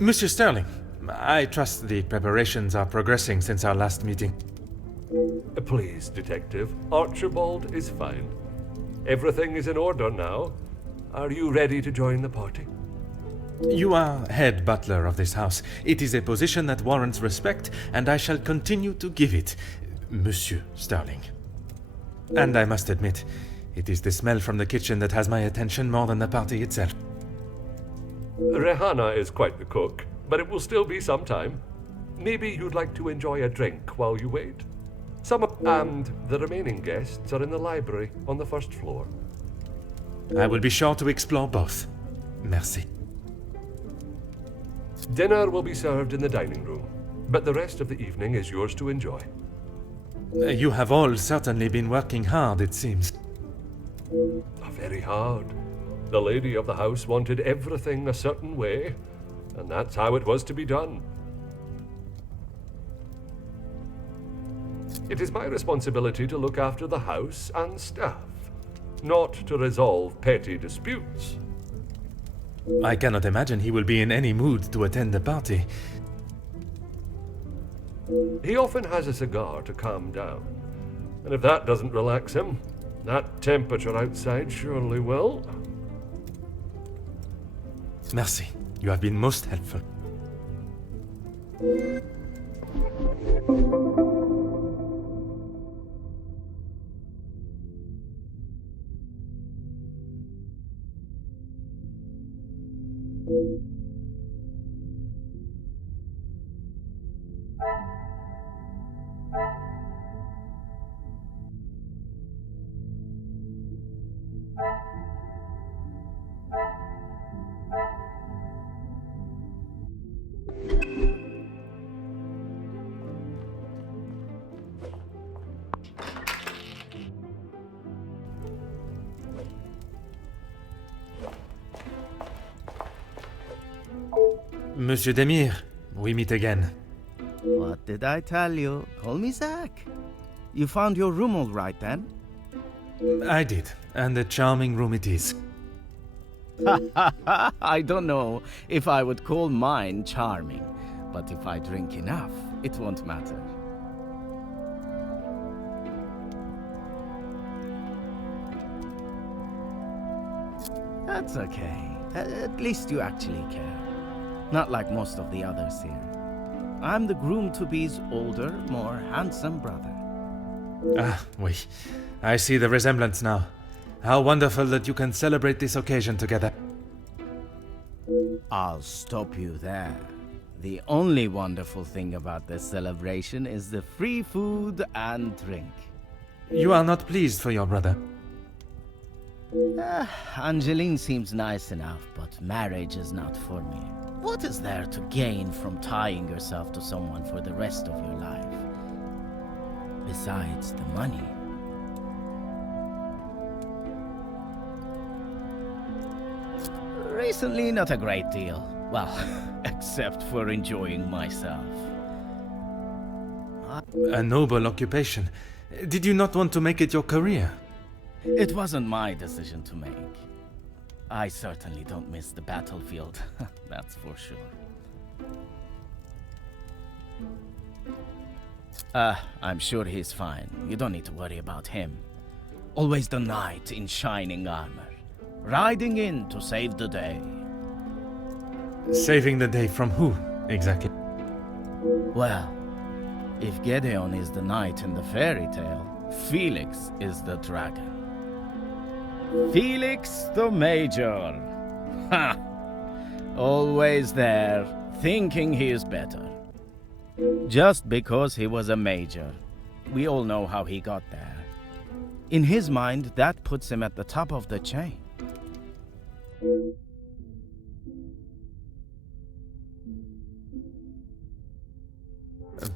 Monsieur Sterling, I trust the preparations are progressing since our last meeting. Please, Detective. Archibald is fine. Everything is in order now. Are you ready to join the party? You are head butler of this house. It is a position that warrants respect, and I shall continue to give it, Monsieur Sterling. And I must admit, it is the smell from the kitchen that has my attention more than the party itself. Rehanna is quite the cook, but it will still be some time. Maybe you'd like to enjoy a drink while you wait. And the remaining guests are in the library on the first floor. I will be sure to explore both. Merci. Dinner will be served in the dining room, but the rest of the evening is yours to enjoy. You have all certainly been working hard, it seems. Very hard. The lady of the house wanted everything a certain way, and that's how it was to be done. It is my responsibility to look after the house and staff, not to resolve petty disputes. I cannot imagine he will be in any mood to attend the party. He often has a cigar to calm down, and if that doesn't relax him, that temperature outside surely will. Merci. You have been most helpful. Monsieur Demire, we meet again. What did I tell you? Call me Zach. You found your room all right then? I did, and a charming room it is. I don't know if I would call mine charming, but if I drink enough, it won't matter. That's okay. At least you actually care. Not like most of the others here. I'm the groom-to-be's older, more handsome brother. Ah, oui. I see the resemblance now. How wonderful that you can celebrate this occasion together. I'll stop you there. The only wonderful thing about this celebration is the free food and drink. You are not pleased for your brother? Angeline seems nice enough, but marriage is not for me. What is there to gain from tying yourself to someone for the rest of your life? Besides the money. Recently, not a great deal. Well, except for enjoying myself. A noble occupation. Did you not want to make it your career? It wasn't my decision to make. I certainly don't miss the battlefield, that's for sure. I'm sure he's fine. You don't need to worry about him. Always the knight in shining armor, riding in to save the day. Saving the day from who, exactly? Well, if Gedeon is the knight in the fairy tale, Felix is the dragon. Felix the Major. Ha! Always there, thinking he is better. Just because he was a major. We all know how he got there. In his mind, that puts him at the top of the chain.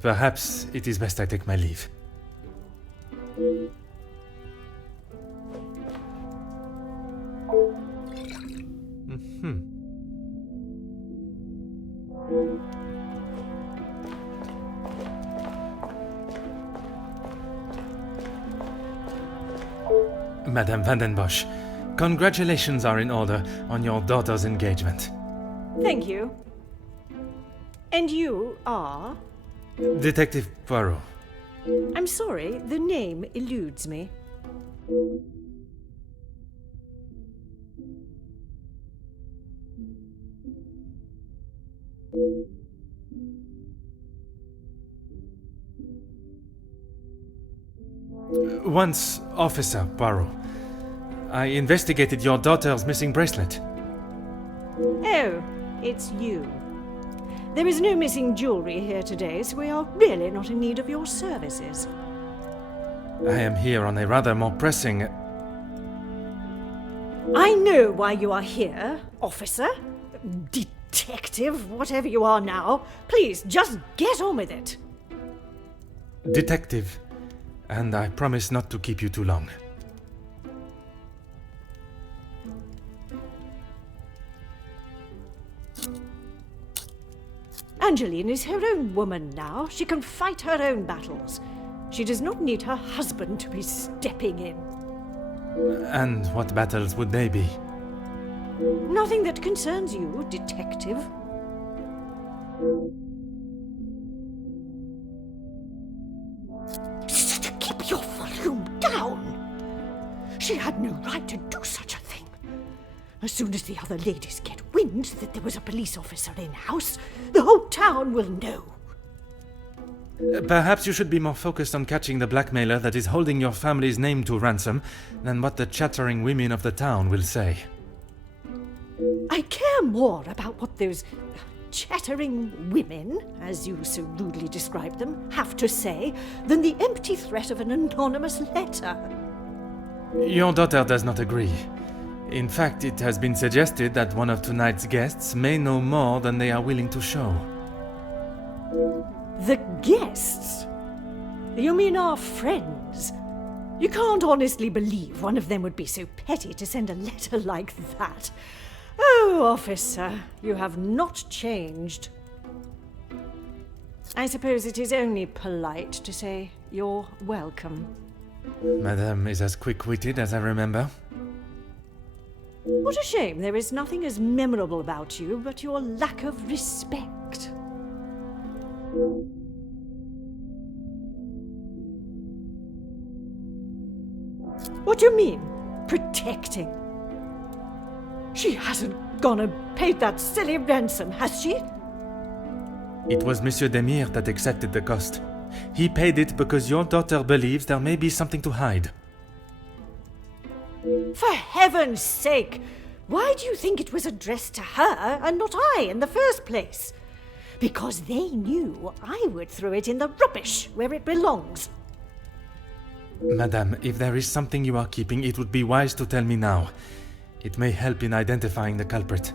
Perhaps it is best I take my leave. Madame Vandenbosch, congratulations are in order on your daughter's engagement. Thank you. And you are? Detective Poirot. I'm sorry, the name eludes me. Once Officer Poirot, I investigated your daughter's missing bracelet. Oh, it's you. There is no missing jewelry here today, so we are really not in need of your services. I am here on a rather more pressing... I know why you are here, officer. Detective, whatever you are now. Please, just get on with it. Detective, and I promise not to keep you too long. Angeline is her own woman now. She can fight her own battles. She does not need her husband to be stepping in. And what battles would they be? Nothing that concerns you, detective. Keep your volume down. She had no right to do such a thing. As soon as the other ladies get wind that there was a police officer in-house, the whole town will know. Perhaps you should be more focused on catching the blackmailer that is holding your family's name to ransom than what the chattering women of the town will say. I care more about what those chattering women, as you so rudely describe them, have to say than the empty threat of an anonymous letter. Your daughter does not agree. In fact, it has been suggested that one of tonight's guests may know more than they are willing to show. The guests? You mean our friends? You can't honestly believe one of them would be so petty to send a letter like that. Oh, officer, you have not changed. I suppose it is only polite to say you're welcome. Madame is as quick-witted as I remember. What a shame there is nothing as memorable about you but your lack of respect. What do you mean, protecting? She hasn't gone and paid that silly ransom, has she? It was Monsieur Demire that accepted the cost. He paid it because your daughter believes there may be something to hide. For heaven's sake! Why do you think it was addressed to her and not I in the first place? Because they knew I would throw it in the rubbish where it belongs. Madame, if there is something you are keeping, it would be wise to tell me now. It may help in identifying the culprit.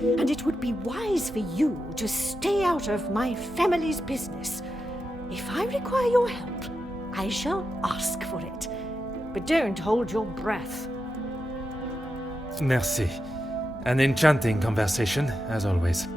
And it would be wise for you to stay out of my family's business. If I require your help, I shall ask for it. But don't hold your breath. Merci. An enchanting conversation, as always.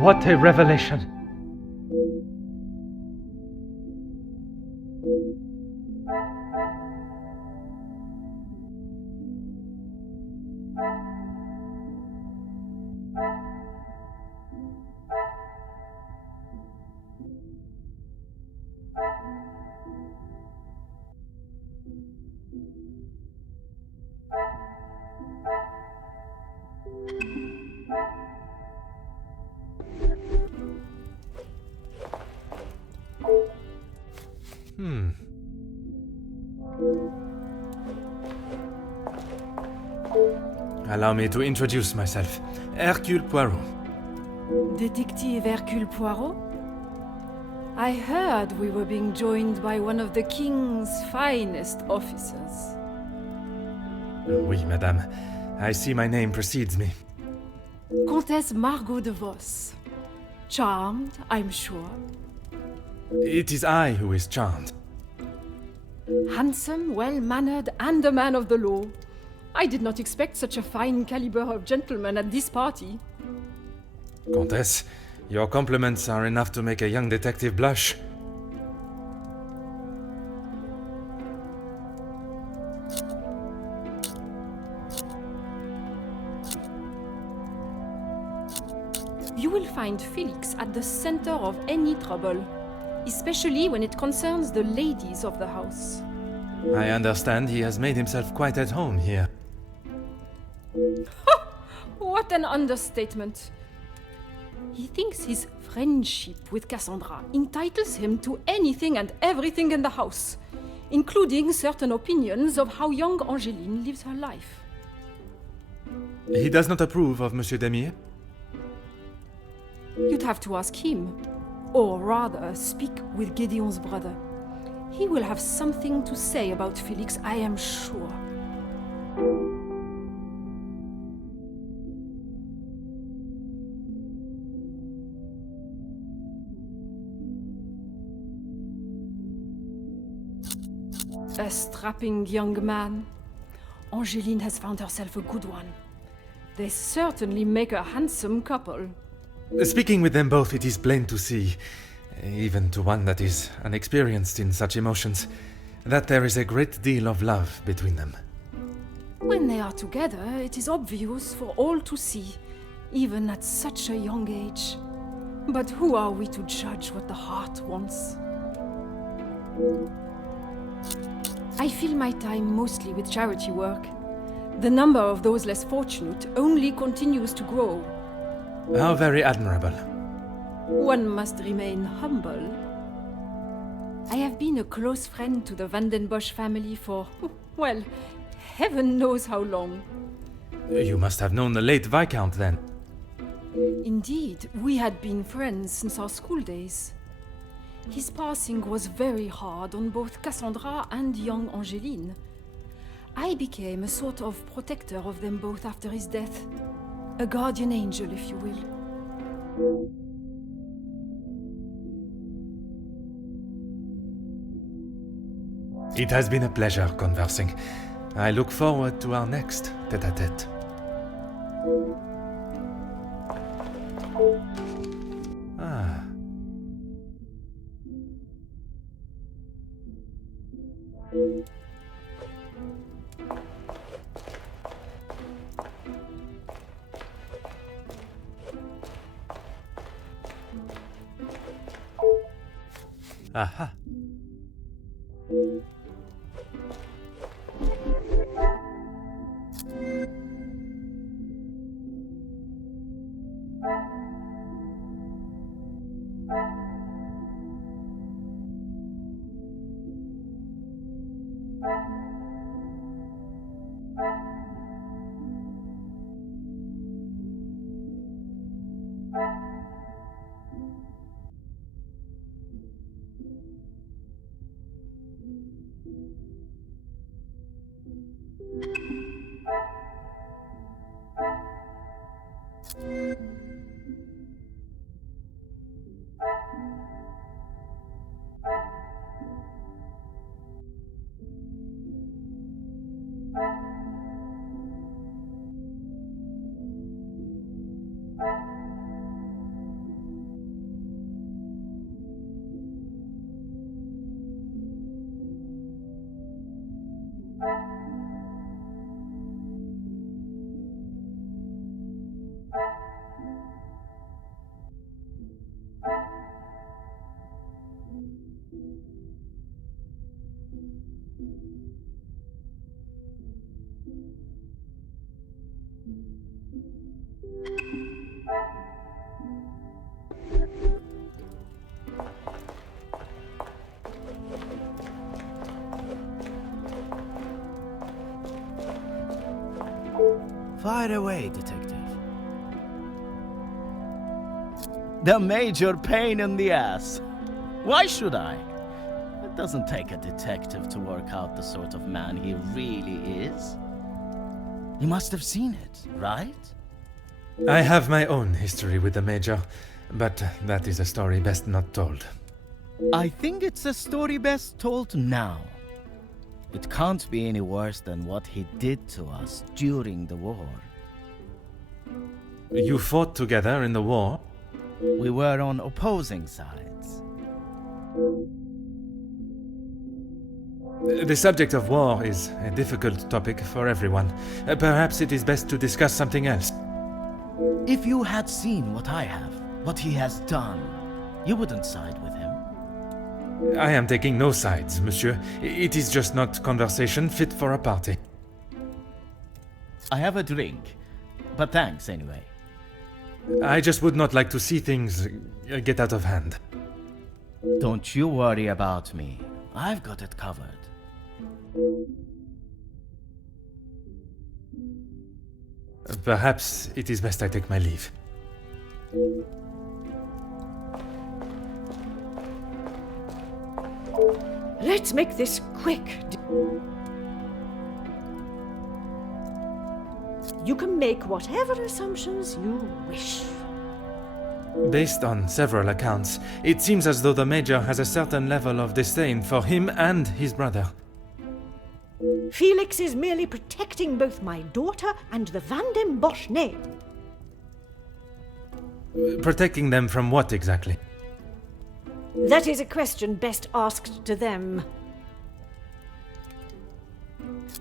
What a revelation! Allow me to introduce myself. Hercule Poirot. Detective Hercule Poirot? I heard we were being joined by one of the King's finest officers. Oui, madame. I see my name precedes me. Comtesse Margot de Vos. Charmed, I'm sure. It is I who is charmed. Handsome, well-mannered, and a man of the law. I did not expect such a fine caliber of gentleman at this party. Comtesse, your compliments are enough to make a young detective blush. You will find Felix at the center of any trouble, especially when it concerns the ladies of the house. I understand he has made himself quite at home here. What an understatement. He thinks his friendship with Cassandra entitles him to anything and everything in the house, including certain opinions of how young Angeline lives her life. He does not approve of Monsieur Damier? You'd have to ask him, or rather speak with Gideon's brother. He will have something to say about Felix, I am sure. A strapping young man. Angeline has found herself a good one. They certainly make a handsome couple. Speaking with them both, it is plain to see, even to one that is unexperienced in such emotions, that there is a great deal of love between them. When they are together, it is obvious for all to see, even at such a young age. But who are we to judge what the heart wants? I fill my time mostly with charity work. The number of those less fortunate only continues to grow. How very admirable. One must remain humble. I have been a close friend to the Van den Bosch family for, well, heaven knows how long. You must have known the late Viscount then. Indeed, we had been friends since our school days. His passing was very hard on both Cassandra and young Angeline. I became a sort of protector of them both after his death. A guardian angel, if you will. It has been a pleasure conversing. I look forward to our next tête-à-tête. Ah. Aha. Fire away, detective. The major pain in the ass. Why should I? It doesn't take a detective to work out the sort of man he really is. You must have seen it, right? I have my own history with the Major, but that is a story best not told. I think it's a story best told now. It can't be any worse than what he did to us during the war. You fought together in the war? We were on opposing sides. The subject of war is a difficult topic for everyone. Perhaps it is best to discuss something else. If you had seen what I have, what he has done, you wouldn't side with him. I am taking no sides, monsieur. It is just not conversation fit for a party. I have a drink, but thanks anyway. I just would not like to see things get out of hand. Don't you worry about me. I've got it covered. Perhaps it is best I take my leave. Let's make this quick. You can make whatever assumptions you wish. Based on several accounts, it seems as though the Major has a certain level of disdain for him and his brother. Felix is merely protecting both my daughter and the Van den Bosch name. Protecting them from what exactly? That is a question best asked to them.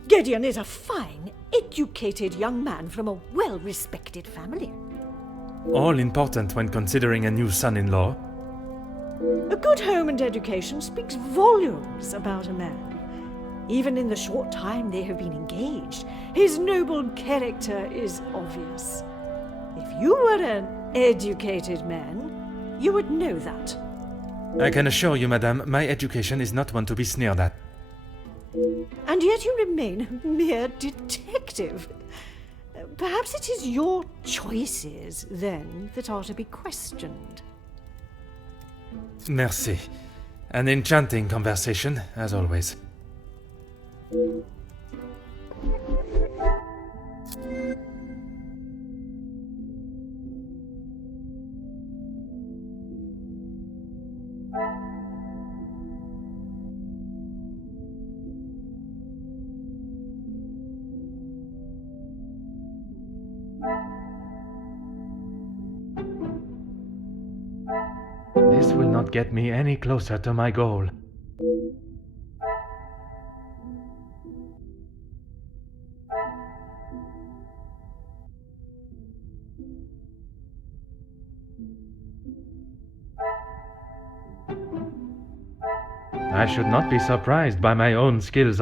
Gideon is a fine, educated young man from a well-respected family. All important when considering a new son-in-law. A good home and education speaks volumes about a man. Even in the short time they have been engaged, his noble character is obvious. If you were an educated man, you would know that. I can assure you, madame, my education is not one to be sneered at. And yet you remain a mere detective. Perhaps it is your choices, then, that are to be questioned. Merci. An enchanting conversation, as always. This will not get me any closer to my goal. I should not be surprised by my own skills.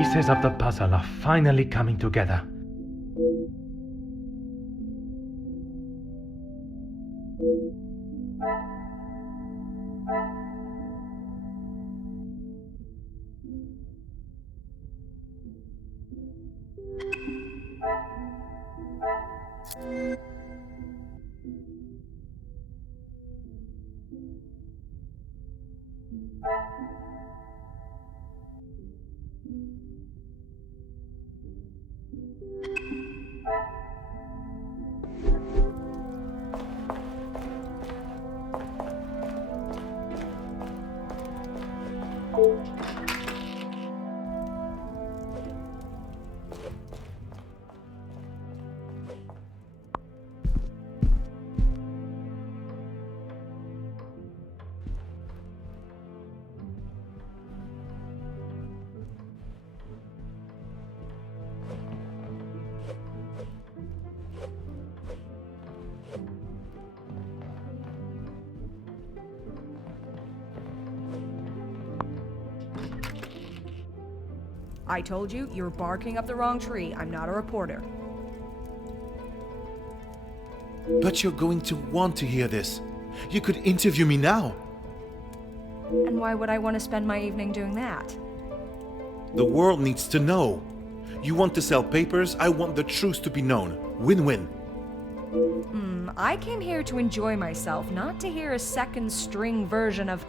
pieces of the puzzle are finally coming together. I told you, you're barking up the wrong tree. I'm not a reporter. But you're going to want to hear this. You could interview me now. And why would I want to spend my evening doing that? The world needs to know. You want to sell papers, I want the truth to be known. Win-win. I came here to enjoy myself, not to hear a second-string version of...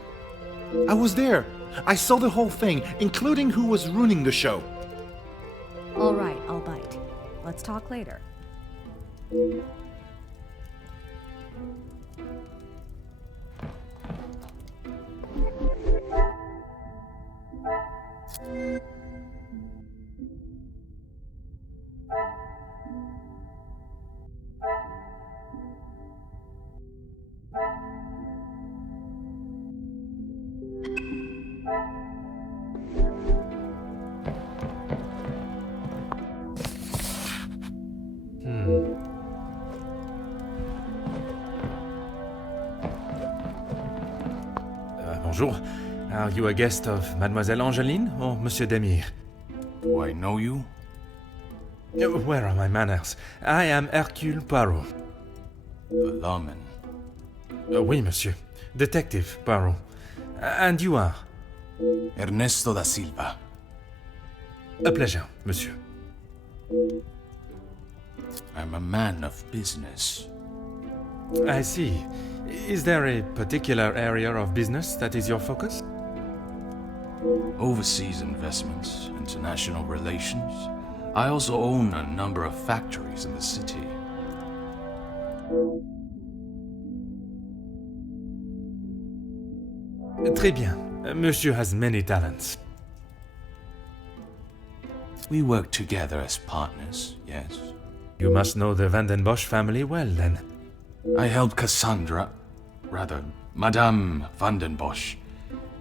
I was there. I saw the whole thing, including who was ruining the show. All right, I'll bite. Let's talk later. Bonjour. Are you a guest of Mademoiselle Angeline or Monsieur Demire? Do I know you? Where are my manners? I am Hercule Poirot. The lawman. Oui, monsieur. Detective Poirot. And you are? Ernesto da Silva. A pleasure, monsieur. I'm a man of business. I see. Is there a particular area of business that is your focus? Overseas investments, international relations. I also own a number of factories in the city. Très bien. Monsieur has many talents. We work together as partners, yes. You must know the Van den Bosch family well, then. I helped Madame Van den Bosch,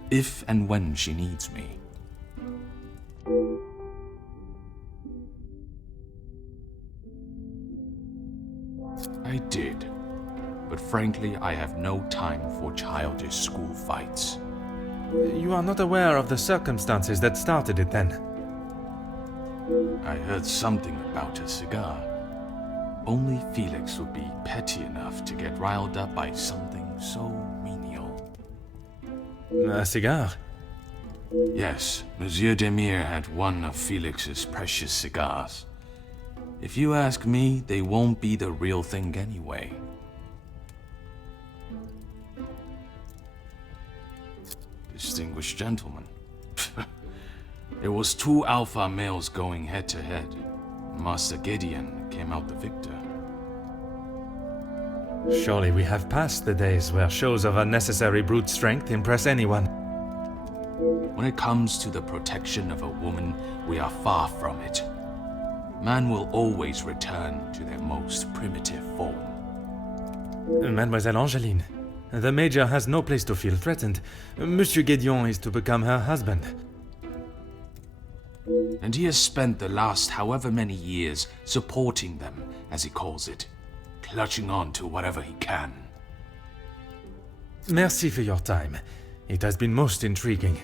if and when she needs me. I did, but frankly, I have no time for childish school fights. You are not aware of the circumstances that started it, then? I heard something about a cigar. Only Felix would be petty enough to get riled up by something so menial. A cigar? Yes, Monsieur Demire had one of Felix's precious cigars. If you ask me, they won't be the real thing anyway. Distinguished gentleman. There was 2 alpha males going head-to-head. Master Gideon came out the victor. Surely we have passed the days where shows of unnecessary brute strength impress anyone. When it comes to the protection of a woman, we are far from it. Man will always return to their most primitive form. Mademoiselle Angeline, the Major has no place to feel threatened. Monsieur Gideon is to become her husband. And he has spent the last however many years supporting them, as he calls it, clutching on to whatever he can. Merci for your time. It has been most intriguing.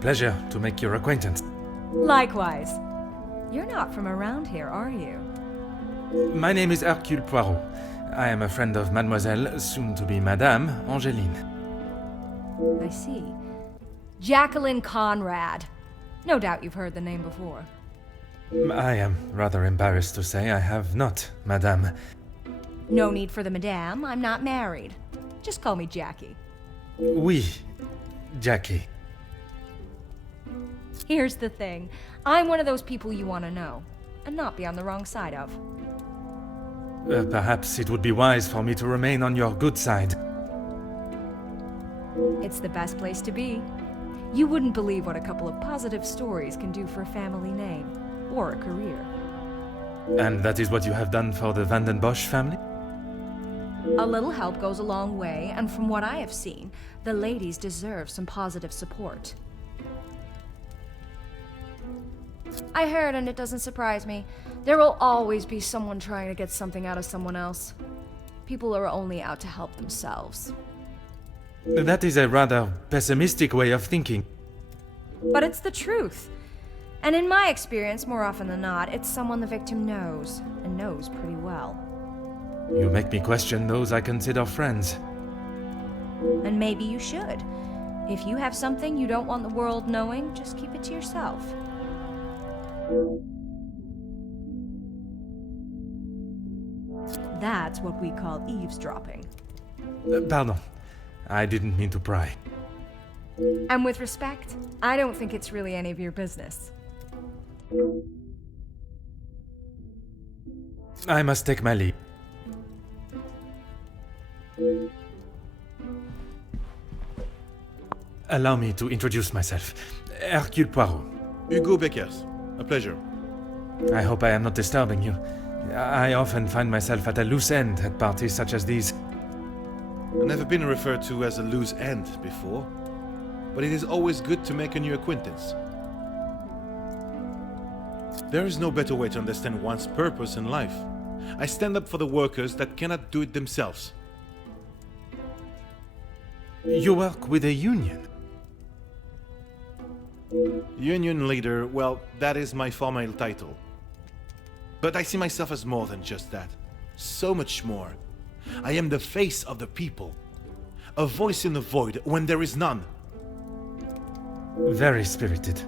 pleasure to make your acquaintance. Likewise. You're not from around here, are you? My name is Hercule Poirot. I am a friend of Mademoiselle, soon to be Madame, Angeline. I see. Jacqueline Conrad. No doubt you've heard the name before. I am rather embarrassed to say I have not, Madame. No need for the madame. I'm not married. Just call me Jackie. Oui, Jackie. Here's the thing. I'm one of those people you want to know, and not be on the wrong side of. Perhaps it would be wise for me to remain on your good side. It's the best place to be. You wouldn't believe what a couple of positive stories can do for a family name, or a career. And that is what you have done for the Van den Bosch family? A little help goes a long way, and from what I have seen, the ladies deserve some positive support. I heard, and it doesn't surprise me, there will always be someone trying to get something out of someone else. People are only out to help themselves. That is a rather pessimistic way of thinking. But it's the truth. And in my experience, more often than not, it's someone the victim knows, and knows pretty well. You make me question those I consider friends. And maybe you should. If you have something you don't want the world knowing, just keep it to yourself. That's what we call eavesdropping. Pardon. I didn't mean to pry. And with respect, I don't think it's really any of your business. I must take my leave. Allow me to introduce myself. Hercule Poirot. Hugo Beckers. A pleasure. I hope I am not disturbing you. I often find myself at a loose end at parties such as these. I've never been referred to as a loose end before, but it is always good to make a new acquaintance. There is no better way to understand one's purpose in life. I stand up for the workers that cannot do it themselves. You work with a union? Union leader, well, that is my formal title. But I see myself as more than just that. So much more. I am the face of the people. A voice in the void when there is none. Very spirited.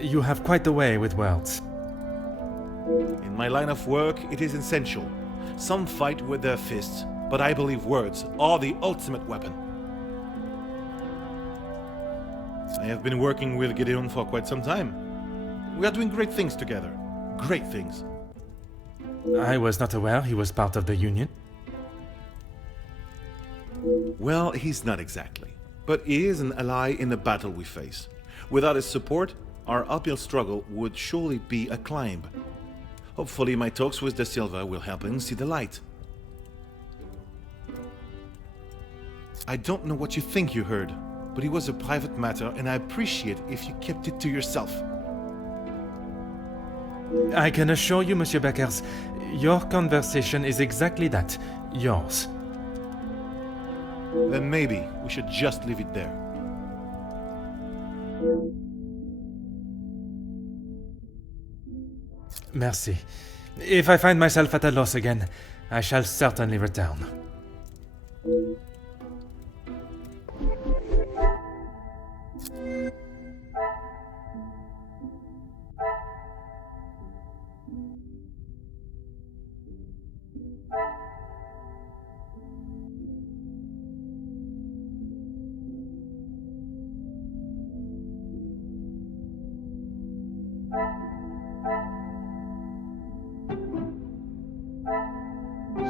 You have quite the way with words. In my line of work, it is essential. Some fight with their fists, but I believe words are the ultimate weapon. I have been working with Gideon for quite some time. We are doing great things together. Great things. I was not aware he was part of the union. Well, he's not exactly. But he is an ally in the battle we face. Without his support, our uphill struggle would surely be a climb. Hopefully my talks with De Silva will help him see the light. I don't know what you think you heard, but it was a private matter and I appreciate if you kept it to yourself. I can assure you, Monsieur Beckers, your conversation is exactly that. Yours. Then maybe we should just leave it there. Merci. If I find myself at a loss again, I shall certainly return.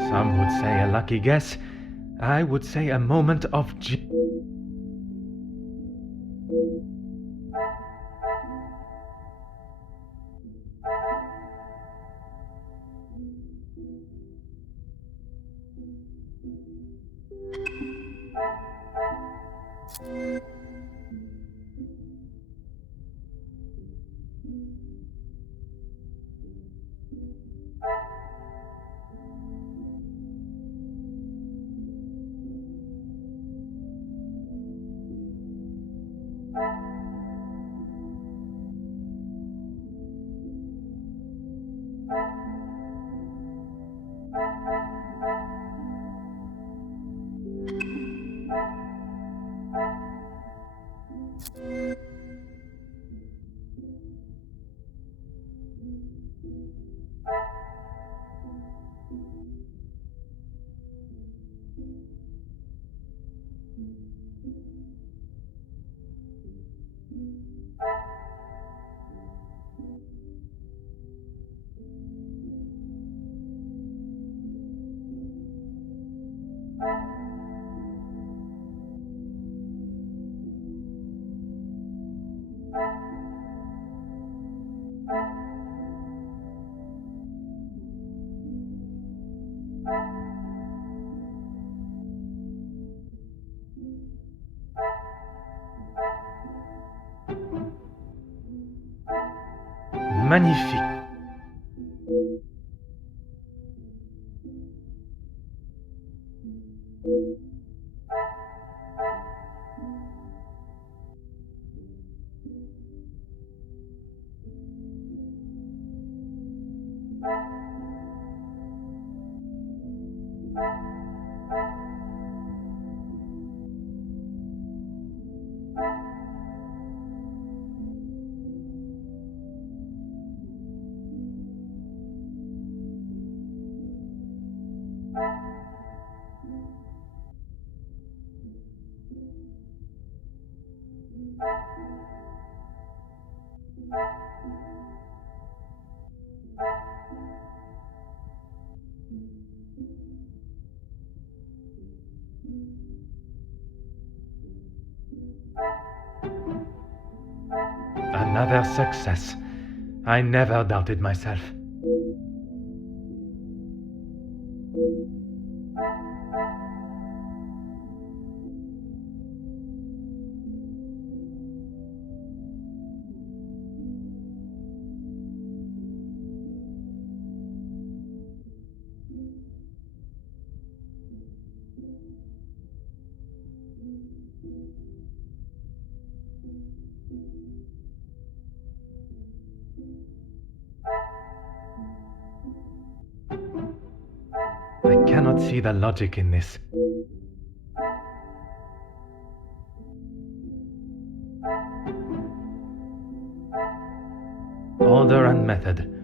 Some would say a lucky guess. I would say a moment of magnifique. Another success. I never doubted myself. I cannot see the logic in this. Order and method.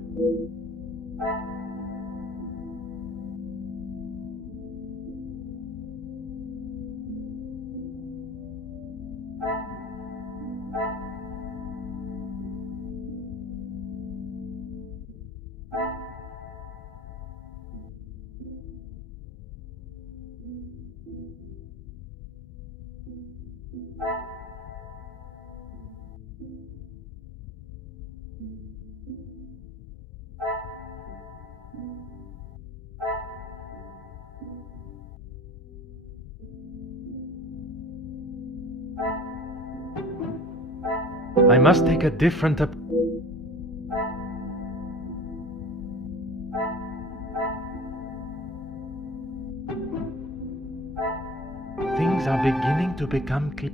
I must take a different Things are beginning to become clear.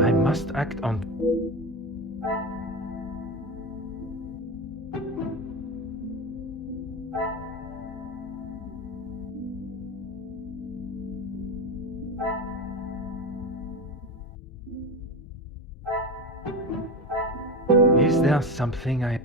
I must act on. Is there something I...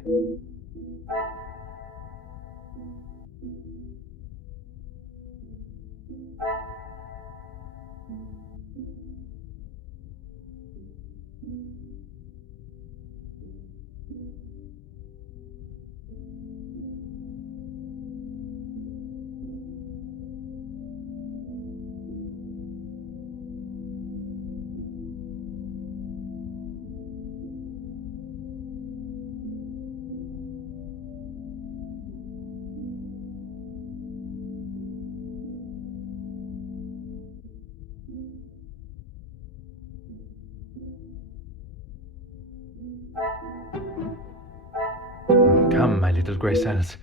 little grey cells.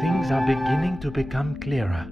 Things are beginning to become clearer.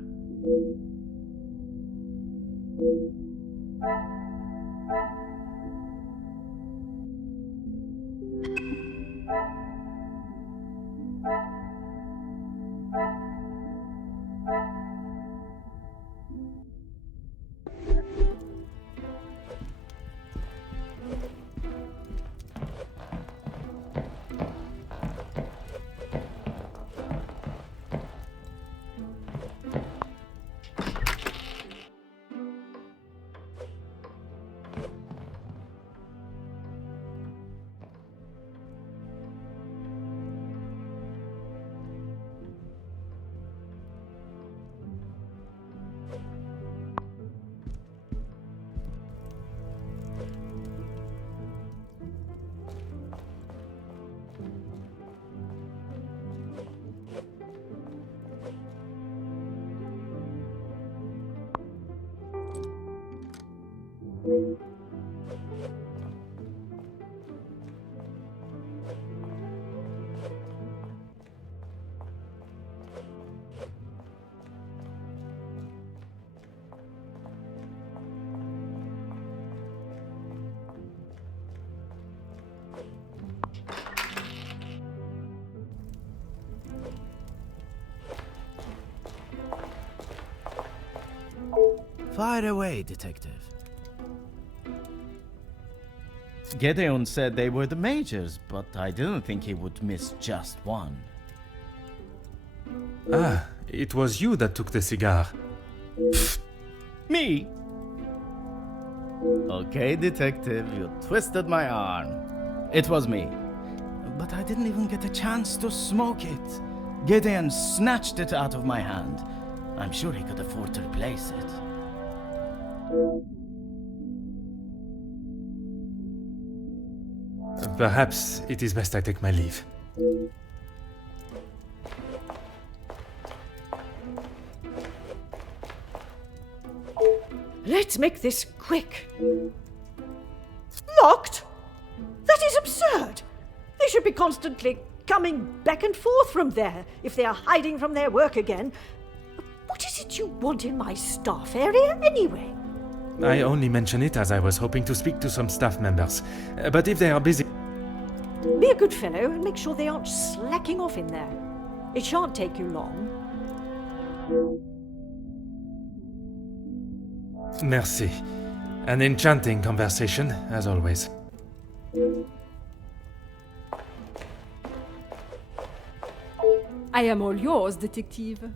Fire away, detective. Gedeon said they were the majors, but I didn't think he would miss just one. Ah, it was you that took the cigar. Me? Okay, detective, you twisted my arm. It was me. But I didn't even get a chance to smoke it. Gedeon snatched it out of my hand. I'm sure he could afford to replace it. Perhaps it is best I take my leave. Let's make this quick. Locked? That is absurd. They should be constantly coming back and forth from there if they are hiding from their work again. What is it you want in my staff area anyway? I only mention it as I was hoping to speak to some staff members. But if they are busy... Be a good fellow and make sure they aren't slacking off in there. It shan't take you long. Merci. An enchanting conversation, as always. I am all yours, detective.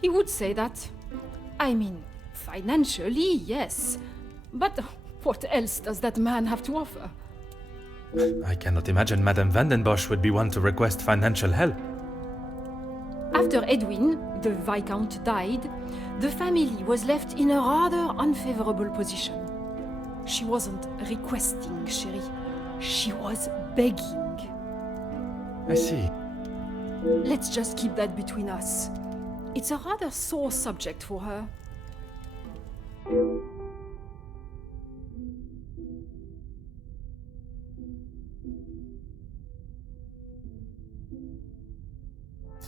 He would say that. I mean, financially, yes. But what else does that man have to offer? I cannot imagine Madame Vandenbosch would be one to request financial help. After Edwin, the Viscount, died, the family was left in a rather unfavorable position. She wasn't requesting, chérie. She was begging. I see. Let's just keep that between us. It's a rather sore subject for her.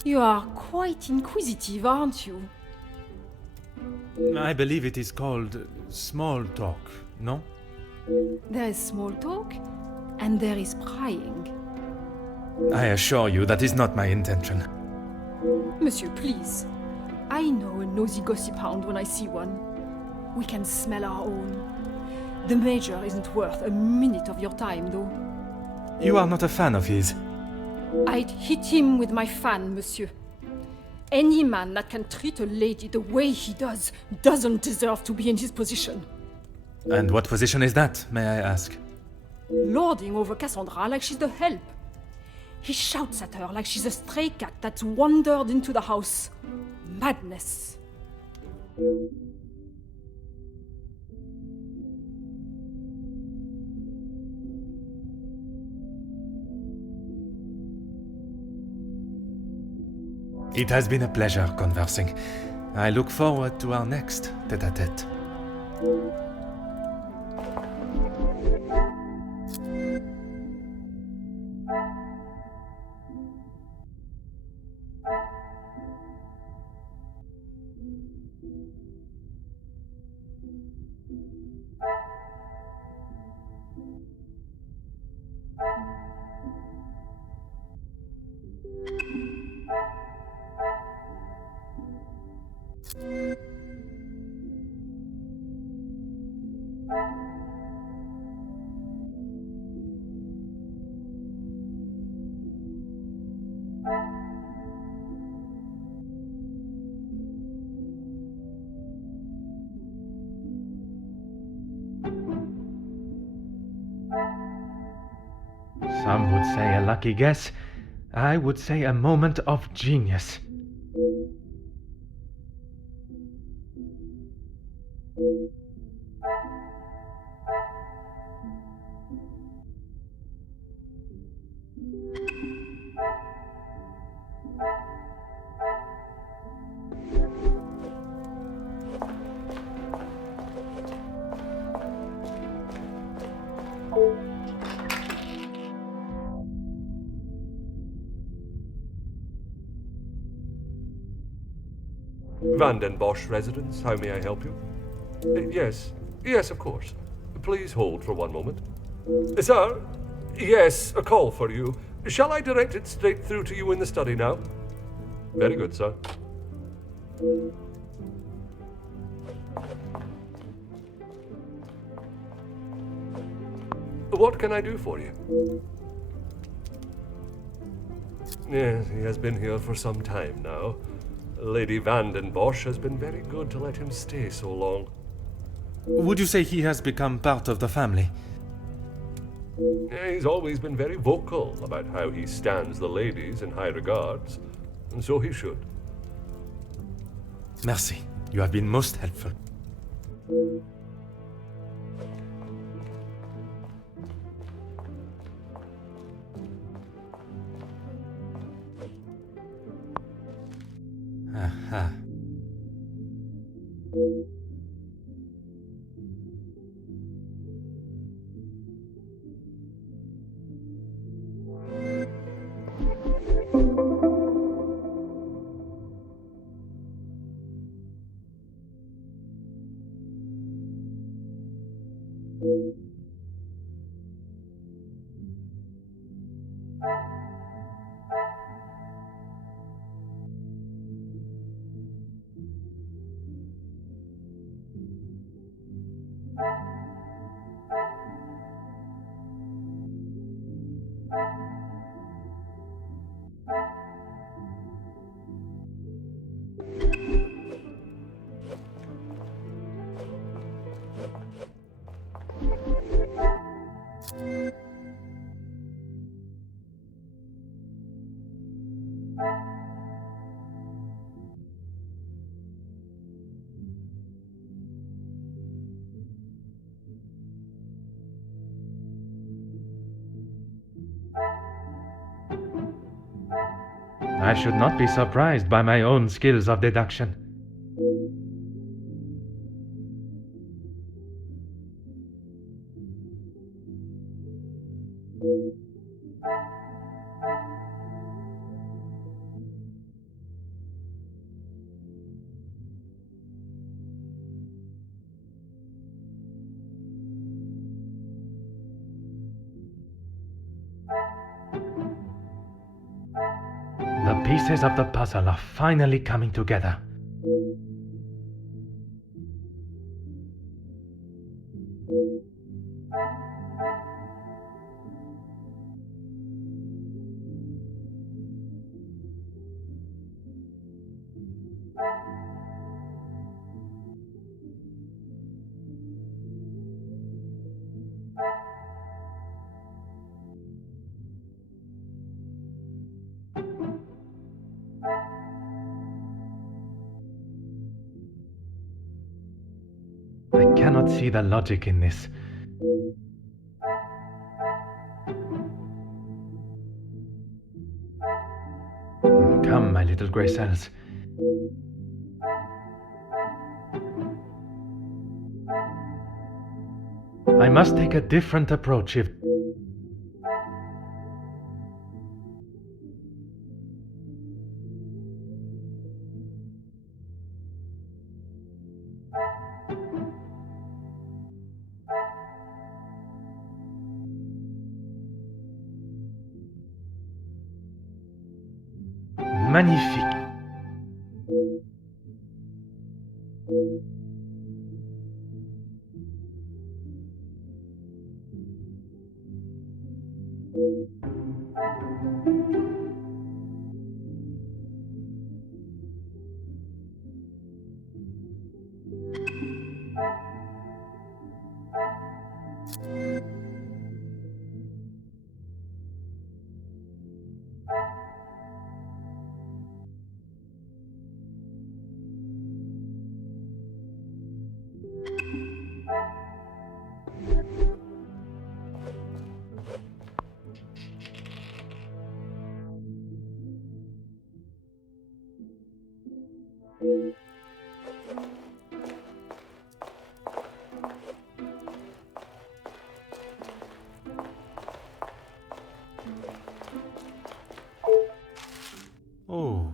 You are quite inquisitive, aren't you? I believe it is called small talk, no? There is small talk, and there is prying. I assure you that is not my intention. Monsieur, please. I know a nosy gossip hound when I see one. We can smell our own. The Major isn't worth a minute of your time, though. You are not a fan of his. I'd hit him with my fan, monsieur. Any man that can treat a lady the way he does doesn't deserve to be in his position. And what position is that, may I ask? Lording over Cassandra like she's the help. He shouts at her like she's a stray cat that's wandered into the house. Madness. It has been a pleasure conversing. I look forward to our next tete-a-tete. Some would say a lucky guess. I would say a moment of genius. Van den Bosch residence, how may I help you? Yes, of course. Please hold for one moment. Sir? Yes, a call for you. Shall I direct it straight through to you in the study now? Very good, sir. What can I do for you? Yes, he has been here for some time now. Lady Van den Bosch has been very good to let him stay so long. Would you say he has become part of the family? He's always been very vocal about how he stands the ladies in high regards, and so he should. Merci. You have been most helpful. Aha. I should not be surprised by my own skills of deduction. The pieces of the puzzle are finally coming together. I cannot see the logic in this. Come, my little grey cells. I must take a different approach if... Magnifique. Oh.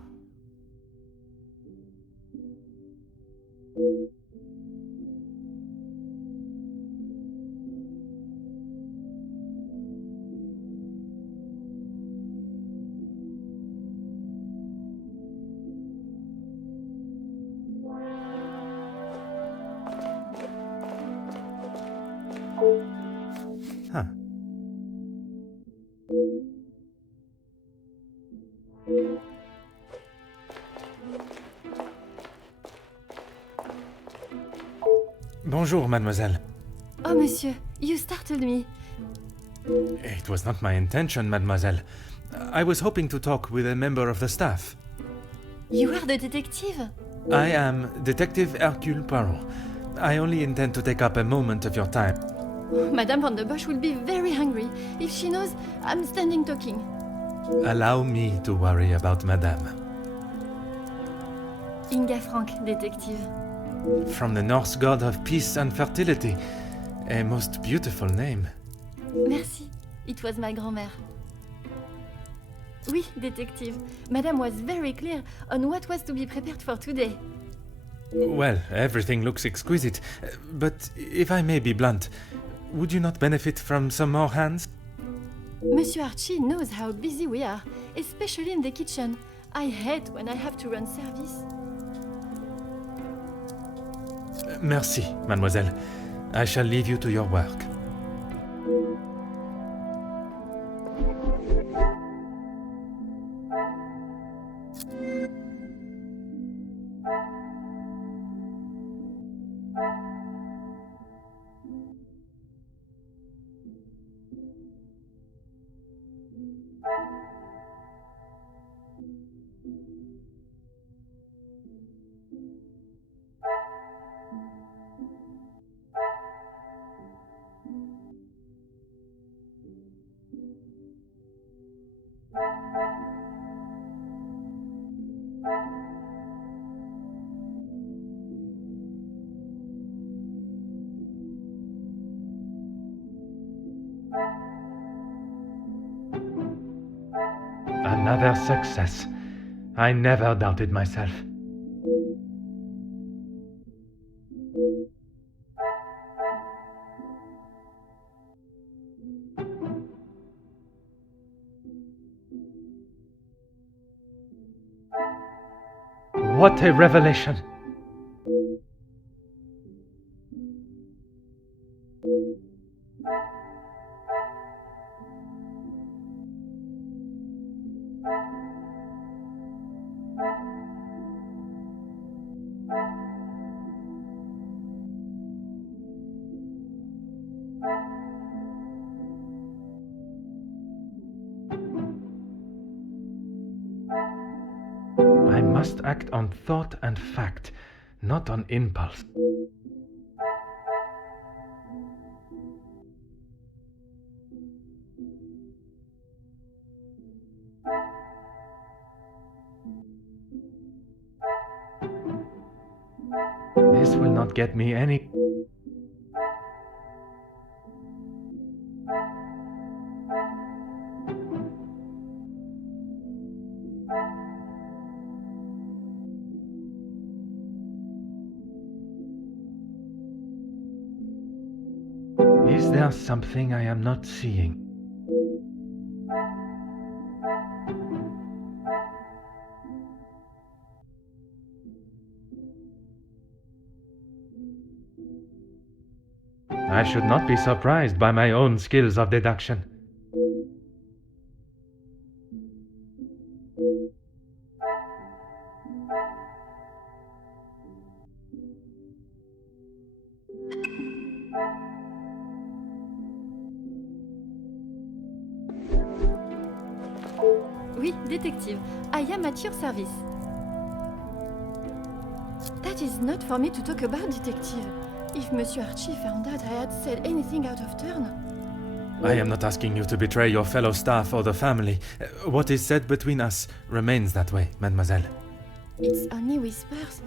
Huh. Bonjour, mademoiselle. Oh, monsieur, you startled me. It was not my intention, mademoiselle. I was hoping to talk with a member of the staff. You are the detective? I am Detective Hercule Poirot. I only intend to take up a moment of your time. Madame Van der Bosch will be very hungry if she knows I'm standing talking. Allow me to worry about madame. Inga Frank, detective. From the Norse god of peace and fertility. A most beautiful name. Merci. It was my grand-mère. Oui, detective. Madame was very clear on what was to be prepared for today. Well, everything looks exquisite. But if I may be blunt, would you not benefit from some more hands? Monsieur Archie knows how busy we are, especially in the kitchen. I hate when I have to run service. Merci, mademoiselle. I shall leave you to your work. Another success. I never doubted myself. What a revelation! I must act on thought and fact, not on impulse. will not get me any... Is there something I am not seeing? I should not be surprised by my own skills of deduction. Oui, détective. I am at your service. That is not for me to talk about, detective. If Monsieur Archie found out I had said anything out of turn... I am not asking you to betray your fellow staff or the family. What is said between us remains that way, mademoiselle. It's only whispers,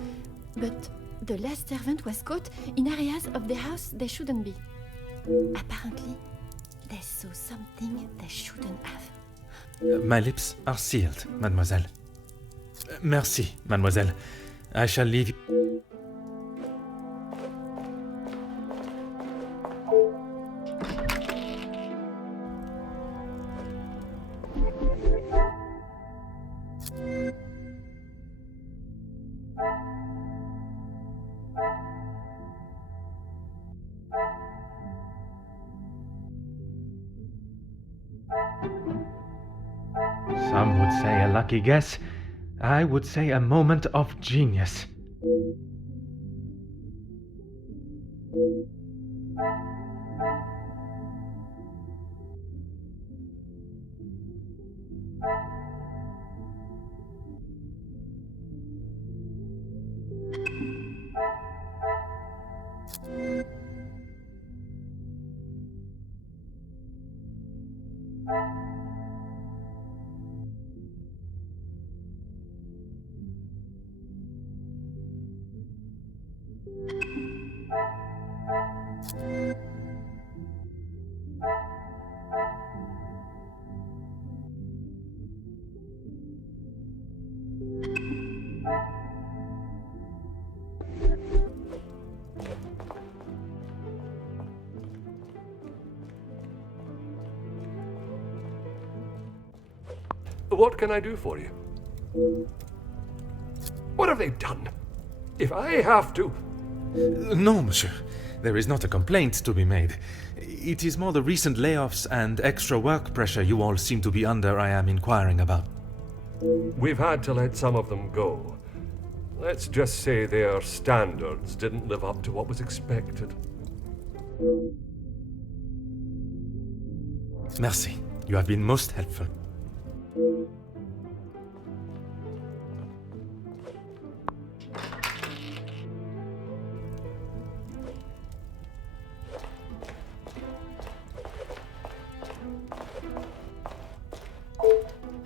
but the last servant was caught in areas of the house they shouldn't be. Apparently, they saw something they shouldn't have. My lips are sealed, mademoiselle. Merci, mademoiselle. I shall leave you. Some would say a lucky guess. I would say a moment of genius. What can I do for you? What have they done? If I have to... No, monsieur. There is not a complaint to be made. It is more the recent layoffs and extra work pressure you all seem to be under I am inquiring about. We've had to let some of them go. Let's just say their standards didn't live up to what was expected. Merci. You have been most helpful.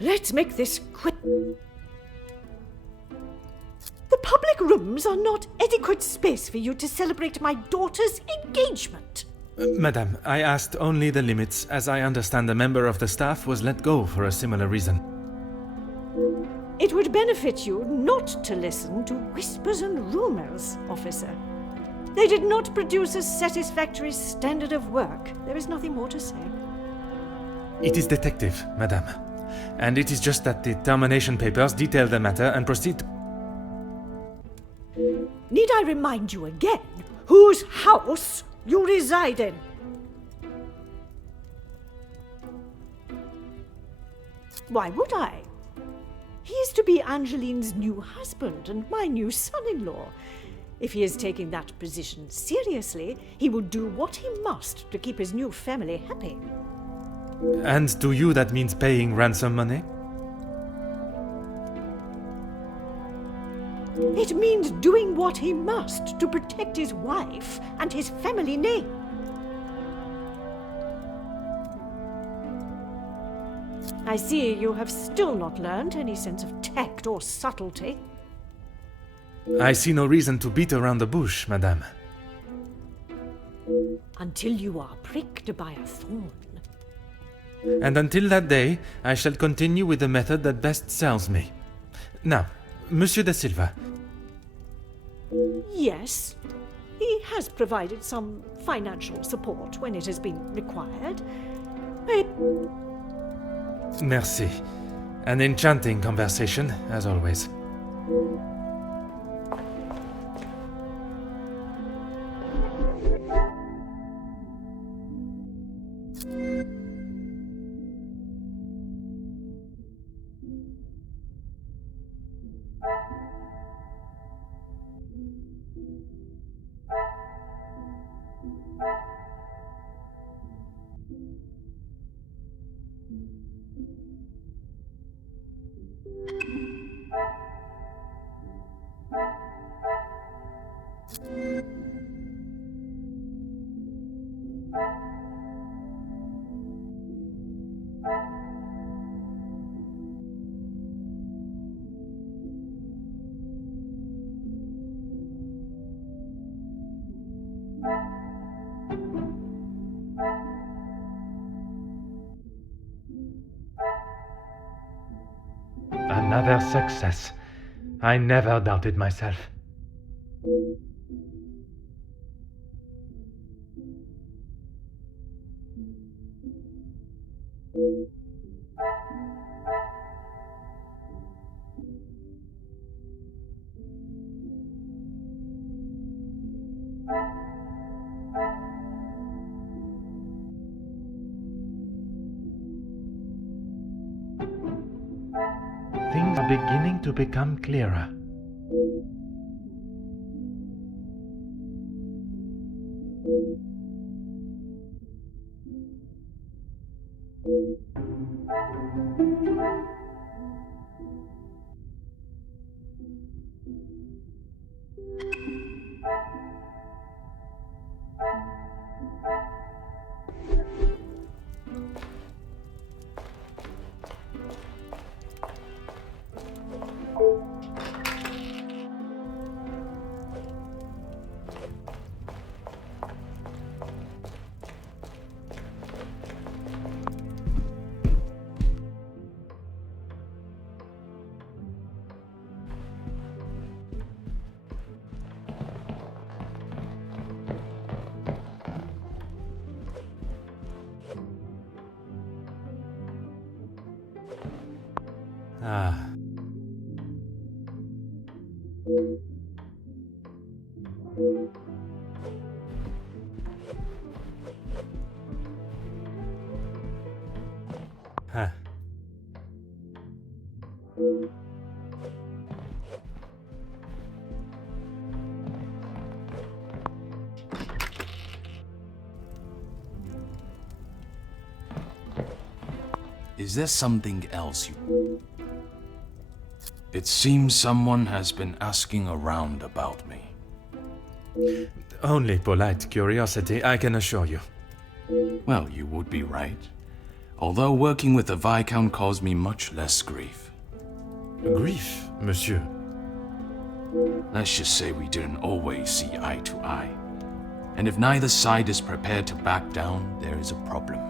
Let's make this quick. The public rooms are not adequate space for you to celebrate my daughter's engagement. Madame, I asked only the limits, as I understand a member of the staff was let go for a similar reason. It would benefit you not to listen to whispers and rumors, officer. They did not produce a satisfactory standard of work. There is nothing more to say. It is detective, madame. And it is just that the termination papers detail the matter and proceed to... Need I remind you again whose house you reside in? Why would I? He is to be Angeline's new husband and my new son-in-law. If he is taking that position seriously, he will do what he must to keep his new family happy. And to you that means paying ransom money? It means doing what he must to protect his wife and his family name. I see you have still not learned any sense of tact or subtlety. I see no reason to beat around the bush, madame. Until you are pricked by a thorn. And until that day, I shall continue with the method that best serves me. Now, Monsieur da Silva. Yes, he has provided some financial support when it has been required. Merci. An enchanting conversation, as always. Another success. I never doubted myself. Things are beginning to become clearer. Ah. Huh. Is there something else you... It seems someone has been asking around about me. Only polite curiosity, I can assure you. Well, you would be right. Although working with the Viscount caused me much less grief. Grief, monsieur. Let's just say we didn't always see eye to eye. And if neither side is prepared to back down, there is a problem.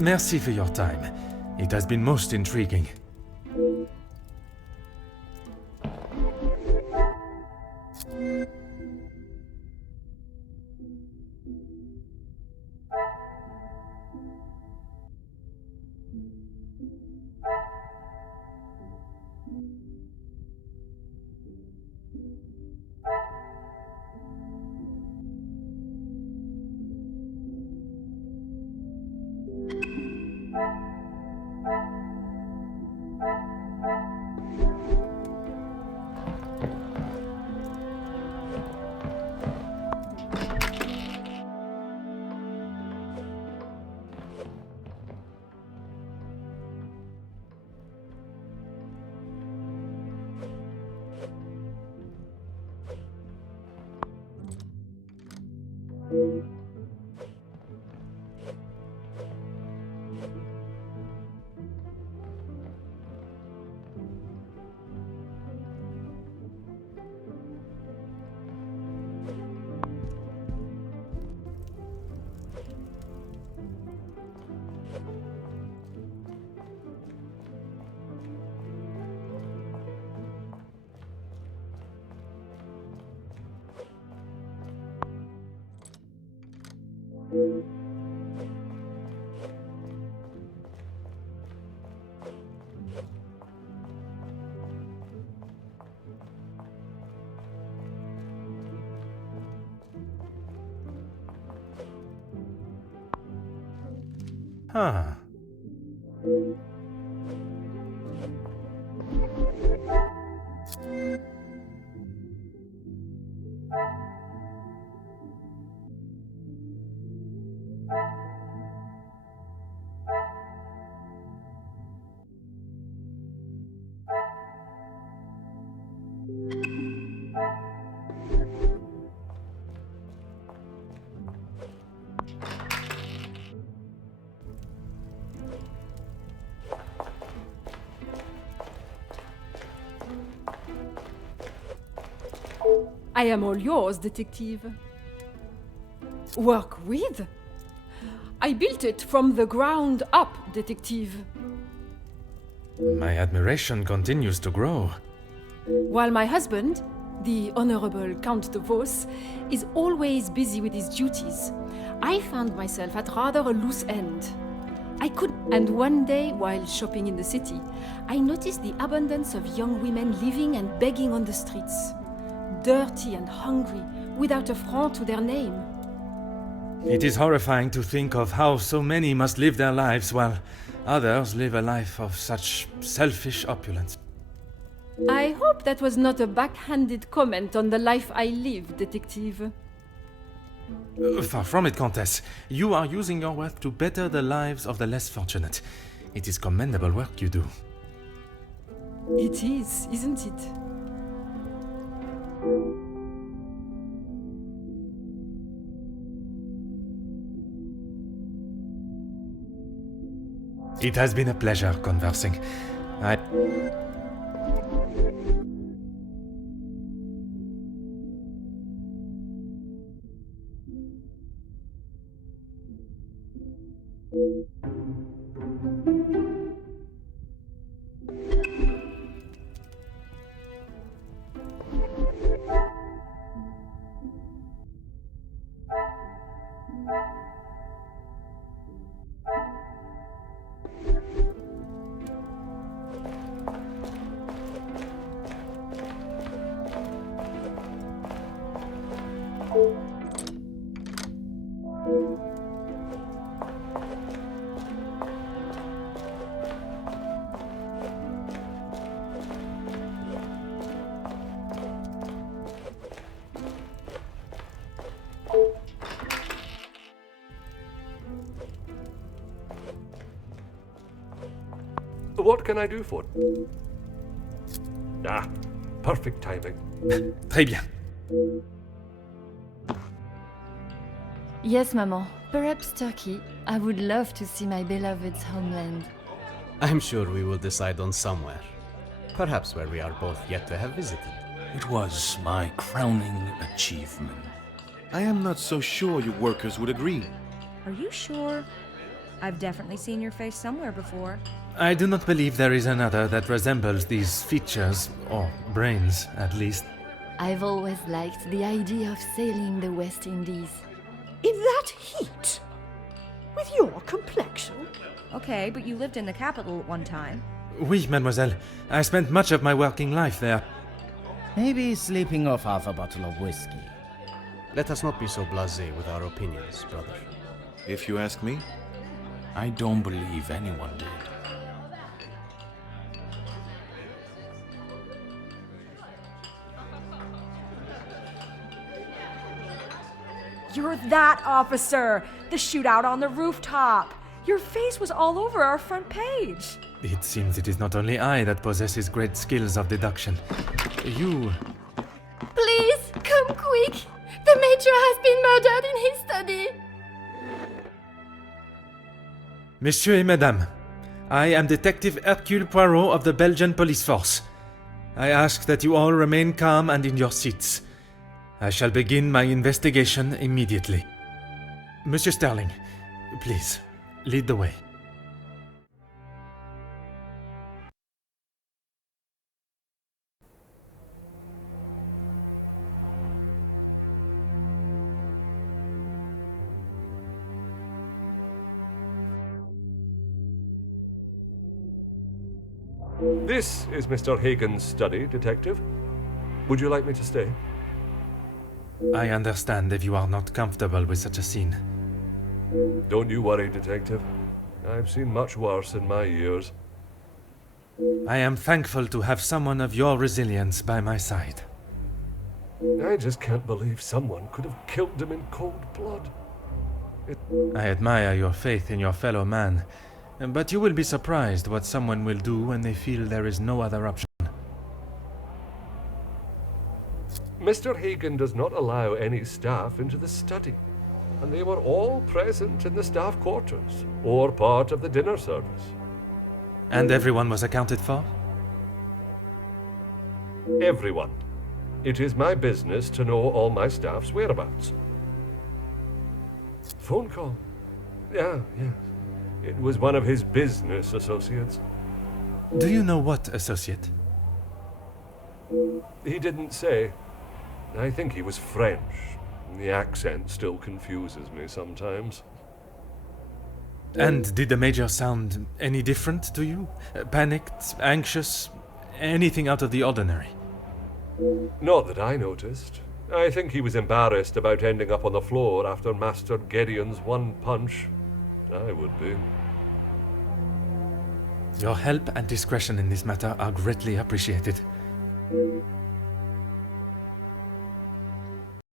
Merci for your time. It has been most intriguing. Huh. I am all yours, detective. Work with? I built it from the ground up, detective. My admiration continues to grow. While my husband, the Honorable Count de Vos, is always busy with his duties, I found myself at rather a loose end. And one day, while shopping in the city, I noticed the abundance of young women living and begging on the streets. Dirty and hungry, without a franc to their name. It is horrifying to think of how so many must live their lives while others live a life of such selfish opulence. I hope that was not a backhanded comment on the life I live, detective. Far from it, Countess. You are using your wealth to better the lives of the less fortunate. It is commendable work you do. It is, isn't it? It has been a pleasure conversing. What can I do for you? Ah, perfect timing. Très bien. Yes, Maman. Perhaps Turkey. I would love to see my beloved's homeland. I'm sure we will decide on somewhere. Perhaps where we are both yet to have visited. It was my crowning achievement. I am not so sure you workers would agree. Are you sure? I've definitely seen your face somewhere before. I do not believe there is another that resembles these features, or brains, at least. I've always liked the idea of sailing the West Indies. In that heat? With your complexion? Okay, but you lived in the capital at one time. Oui, mademoiselle. I spent much of my working life there. Maybe sleeping off half a bottle of whiskey. Let us not be so blasé with our opinions, brother. If you ask me. I don't believe anyone did. You're that officer! The shootout on the rooftop! Your face was all over our front page! It seems it is not only I that possesses great skills of deduction. You... Please, come quick! The Major has been murdered in his study! Messieurs et Mesdames, I am Detective Hercule Poirot of the Belgian police force. I ask that you all remain calm and in your seats. I shall begin my investigation immediately. Monsieur Sterling, please, lead the way. This is Mr. Hagen's study, Detective. Would you like me to stay? I understand if you are not comfortable with such a scene. Don't you worry, Detective. I've seen much worse in my years. I am thankful to have someone of your resilience by my side. I just can't believe someone could have killed him in cold blood. I admire your faith in your fellow man, but you will be surprised what someone will do when they feel there is no other option. Mr. Hagen does not allow any staff into the study, and they were all present in the staff quarters, or part of the dinner service. And everyone was accounted for? Everyone. It is my business to know all my staff's whereabouts. Phone call? Yeah. It was one of his business associates. Do you know what associate? He didn't say. I think he was French. The accent still confuses me sometimes. And did the Major sound any different to you? Panicked, anxious, anything out of the ordinary? Not that I noticed. I think he was embarrassed about ending up on the floor after Master Gideon's one punch. I would be. Your help and discretion in this matter are greatly appreciated.